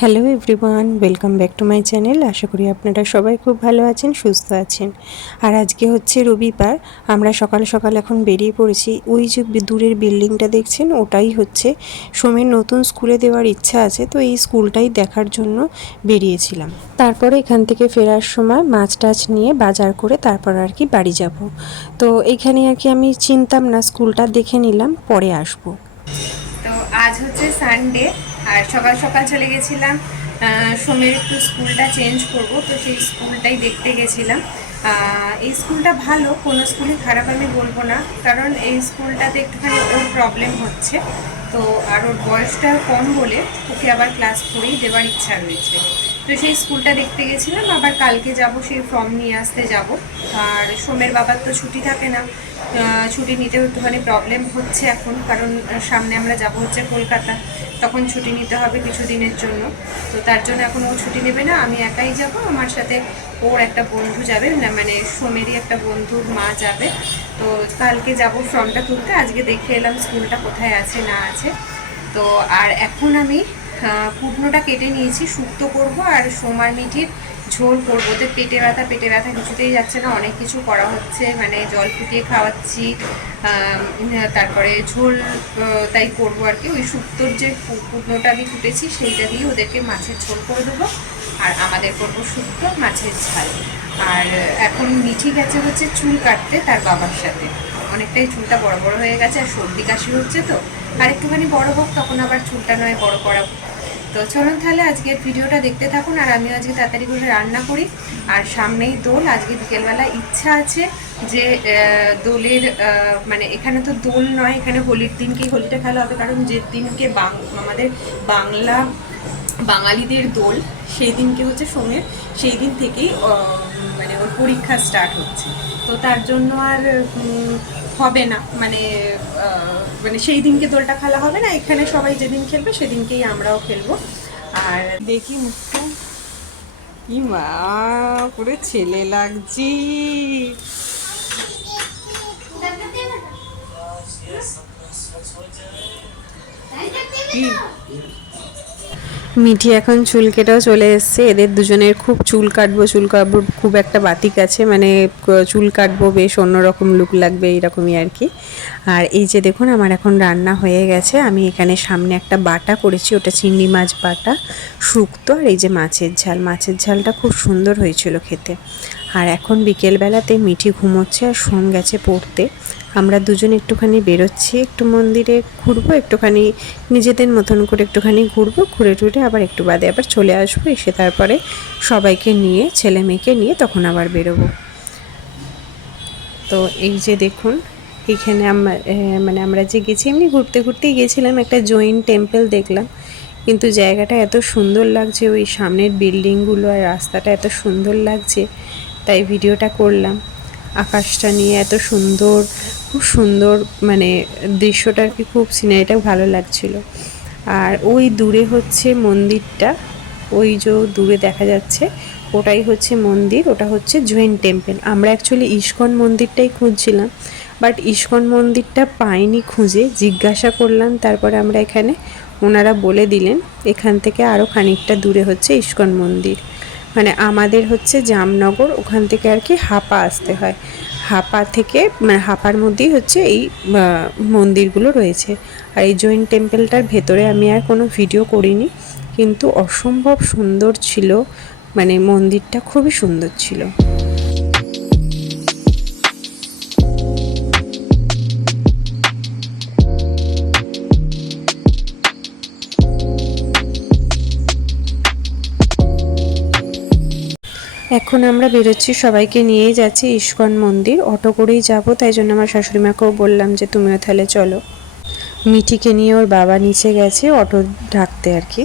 Hello everyone, welcome back to my channel. আশা করি আপনারা সবাই খুব ভালো আছেন, সুস্থ আছেন। আর আজকে হচ্ছে রবিবার। আমরা সকাল সকাল এখন বেরিয়ে পড়েছি। ওই যে দূরের বিল্ডিংটা দেখছেন, ওটাই হচ্ছে সোমের নতুন স্কুলে দেওয়ার ইচ্ছা আছে, তো এই স্কুলটাই দেখার জন্য বেরিয়েছিলাম। তারপরে এখান থেকে ফেরার সময় মাছ টাছ নিয়ে বাজার করে তারপর আর কি বাড়ি যাব। তো এইখানে আর কি আমি চিনতাম না, স্কুলটা দেখে নিলাম, পরে আসবো। তো আজ হচ্ছে সানডে আর সকাল সকাল চলে গেছিলাম সোমের একটু স্কুলটা চেঞ্জ করব, তো সেই স্কুলটাই দেখতে গেছিলাম। এই স্কুলটা ভালো, কোনো স্কুলই খারাপ আমি বলবো না, কারণ এই স্কুলটাতে একটুখানি ওর প্রবলেম হচ্ছে। তো আর ওর বয়সটা কম বলে ওকে আবার ক্লাস 4এই দেওয়ার ইচ্ছা রয়েছে। তো সেই স্কুলটা দেখতে গেছিলাম, আবার কালকে যাব, সেই ফর্ম নিয়ে আসতে যাব। আর সোমের বাবার তো ছুটি থাকে না, ছুটি নিতেও একটুখানি প্রবলেম হচ্ছে এখন, কারণ সামনে আমরা যাব হচ্ছে কলকাতা, তখন ছুটি নিতে হবে কিছুদিনের জন্য। তো তার জন্য এখন ও ছুটি নেবে না, আমি একাই যাব, আমার সাথে ওর একটা বন্ধু যাবে, না মানে সোমেরই একটা বন্ধুর মা যাবে। তো কালকে যাব ফর্মটা তুলতে, আজকে দেখে এলাম স্কুলটা কোথায় আছে না আছে। তো আর এখন আমি কুটনোটা কেটে নিয়েছি, শুক্তো করব আর সোমার মিঠির ঝোল করবো। তো পেটে ব্যথা কিছুতেই যাচ্ছে না, অনেক কিছু করা হচ্ছে, মানে জল ফুটিয়ে খাওয়াচ্ছি, তারপরে ঝোল তাই করবো আর কি। ওই শুক্তোর যে কুটনোটা আমি কুটেছি সেইটা দিয়ে ওদেরকে মাছের ঝোল করে দেবো, আর আমাদের করবো শুক্তো মাছের ঝাল। আর এখন মিঠি গেছে হচ্ছে চুল কাটতে তার বাবার সাথে, অনেকটাই চুলটা বড় বড় হয়ে গেছে, আর সর্দি কাশি হচ্ছে, তো আর একটুখানি বড় হোক তখন আবার চুলটা নয় বড় করাবো। তো চলুন তাহলে আজকের ভিডিওটা দেখতে থাকুন, আর আমিও আজকে তাড়াতাড়ি করে রান্না করি। আর সামনেই দোল, আজকে বিকেলবেলা ইচ্ছা আছে যে দোলের মানে এখানে তো দোল নয়, এখানে হোলির দিনকেই হোলিটা খেলা হবে, কারণ যে দিনকে আমাদের বাঙালিদের দোল, সেই দিনকে হচ্ছে সোমের, সেই দিন থেকেই মানে ওর পরীক্ষা স্টার্ট হচ্ছে। তো তার জন্য আর হবে না, মানে মানে সেই দিনকে দোলটা খেলা হবে না, এখানে সবাই যেদিন খেলবে সেদিনকেই আমরাও খেলবো। আর দেখি মুখটা, কি মা পুরো ছেলে লাগছি। কি মিঠি এখন চুল কেটেও চলে এসছে। এদের দুজনের খুব চুল কাটবো খুব একটা বাতিক আছে, মানে চুল কাটবো, বেশ অন্যরকম লুক লাগবে, এইরকমই আর কি। আর এই যে দেখুন, আমার এখন রান্না হয়ে গেছে। আমি এখানে সামনে একটা বাটা করেছি, ওটা চিংড়ি মাছ বাটা, শুক্তো, আর এই যে মাছের ঝাল। মাছের ঝালটা খুব সুন্দর হয়েছিল খেতে। আর এখন বিকেলবেলাতে মিঠি ঘুমোচ্ছে আর সোম গেছে পড়তে। আমরা দুজন একটুখানি বেরোচ্ছি, একটু মন্দিরে ঘুরবো, একটুখানি নিজেদের মতন করে একটুখানি ঘুরবো, ঘুরে টুরে আবার একটু বাদে আবার চলে আসবো, এসে তারপরে সবাইকে নিয়ে, ছেলে মেয়েকে নিয়ে তখন আবার বেরোবো। তো এই যে দেখুন, এইখানে মানে আমরা যে গেছি, এমনি ঘুরতে ঘুরতেই গেছিলাম, একটা জৈন টেম্পল দেখলাম, কিন্তু জায়গাটা এত সুন্দর লাগছে, ওই সামনের বিল্ডিংগুলো আর রাস্তাটা এত সুন্দর লাগছে, তাই ভিডিওটা করলাম। আকাশটা নিয়ে এত সুন্দর, খুব সুন্দর, মানে দৃশ্যটা আর কি, খুব সিনারিটা ভালো লাগছিল। আর ওই দূরে হচ্ছে মন্দিরটা, ওই যে দূরে দেখা যাচ্ছে, ওটাই হচ্ছে মন্দির, ওটা হচ্ছে জৈন টেম্পল। আমরা অ্যাকচুয়ালি ইস্কন মন্দিরটাই খুঁজছিলাম, বাট ইস্কন মন্দিরটা পাইনি খুঁজে, জিজ্ঞাসা করলাম, তারপরে আমরা এখানে, ওনারা বলে দিলেন এখান থেকে আরও খানিকটা দূরে হচ্ছে ইস্কন মন্দির। মানে আমাদের হচ্ছে জামনগর, ওখান থেকে আর কি হাপা আসতে হয়, হাপা থেকে, মানে হাপার মধ্যেই হচ্ছে এই মন্দিরগুলো রয়েছে। আর এই জৈন টেম্পলটার ভেতরে আমি আর কোনো ভিডিও করিনি, কিন্তু অসম্ভব সুন্দর ছিল, মানে মন্দিরটা খুবই সুন্দর ছিল। এখন আমরা বেরোচ্ছি, সবাইকে নিয়েই যাচ্ছি ইস্কন মন্দির, অটো করেই যাব, তাই জন্য আমার শাশুড়ি মাকেও বললাম যে তুমিও তাহলে চলো। মিঠিকে নিয়ে ওর বাবা নিচে গেছে অটো ডাকতে আর কি।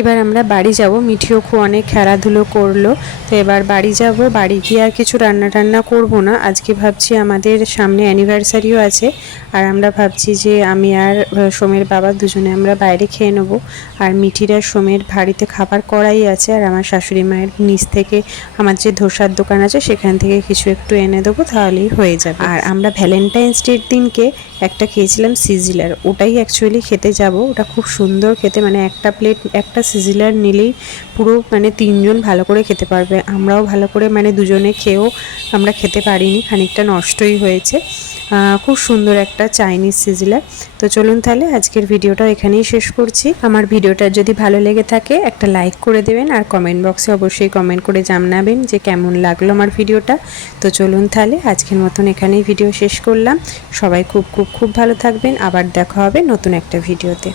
এবার আমরা বাড়ি যাব। মিঠিও খুব অনেক খেলাধুলো করলো। তো এবার বাড়ি যাব, বাড়ি গিয়ে আর কিছু রান্না টান্না করব না। আজকে ভাবছি আমাদের সামনে অ্যানিভার্সারিও আছে, আর আমরা ভাবছি যে আমি আর সোমের বাবা দুজনে আমরা বাইরে খেয়ে নেব। আর মিঠির আর সোমের বাড়িতে খাবার করাই আছে, আর আমার শাশুড়ি মায়ের নিচ থেকে আমার যে ধোসার দোকান আছে সেখান থেকে কিছু একটু এনে দেবো, তাহলেই হয়ে যাবে। আর আমরা ভ্যালেন্টাইন্স ডের দিনকে একটা খেয়েছিলাম সিজিলার, ওটাই অ্যাকচুয়ালি খেতে যাব। ওটা খুব সুন্দর খেতে, মানে একটা প্লেট একটা সিজিলার নিলেই পুরো মানে 3 জন ভালো করে খেতে পারবে। আমরাও ভালো করে মানে দুজনে খেয়েও আমরা খেতে পারিনি, খানিকটা নষ্টই হয়েছে। খুব সুন্দর একটা চাইনিজ সিজিলার। তো চলুন তাহলে আজকের ভিডিওটা এখানেই শেষ করছি। আমার ভিডিওটা যদি ভালো লেগে থাকে একটা লাইক করে দেবেন, আর কমেন্ট বক্সে অবশ্যই কমেন্ট করে জানাবেন যে কেমন লাগলো আমার ভিডিওটা। তো চলুন তাহলে আজকের মতন এখানেই ভিডিও শেষ করলাম। সবাই খুব খুব খুব ভালো থাকবেন, আবার দেখা হবে নতুন একটা ভিডিওতে।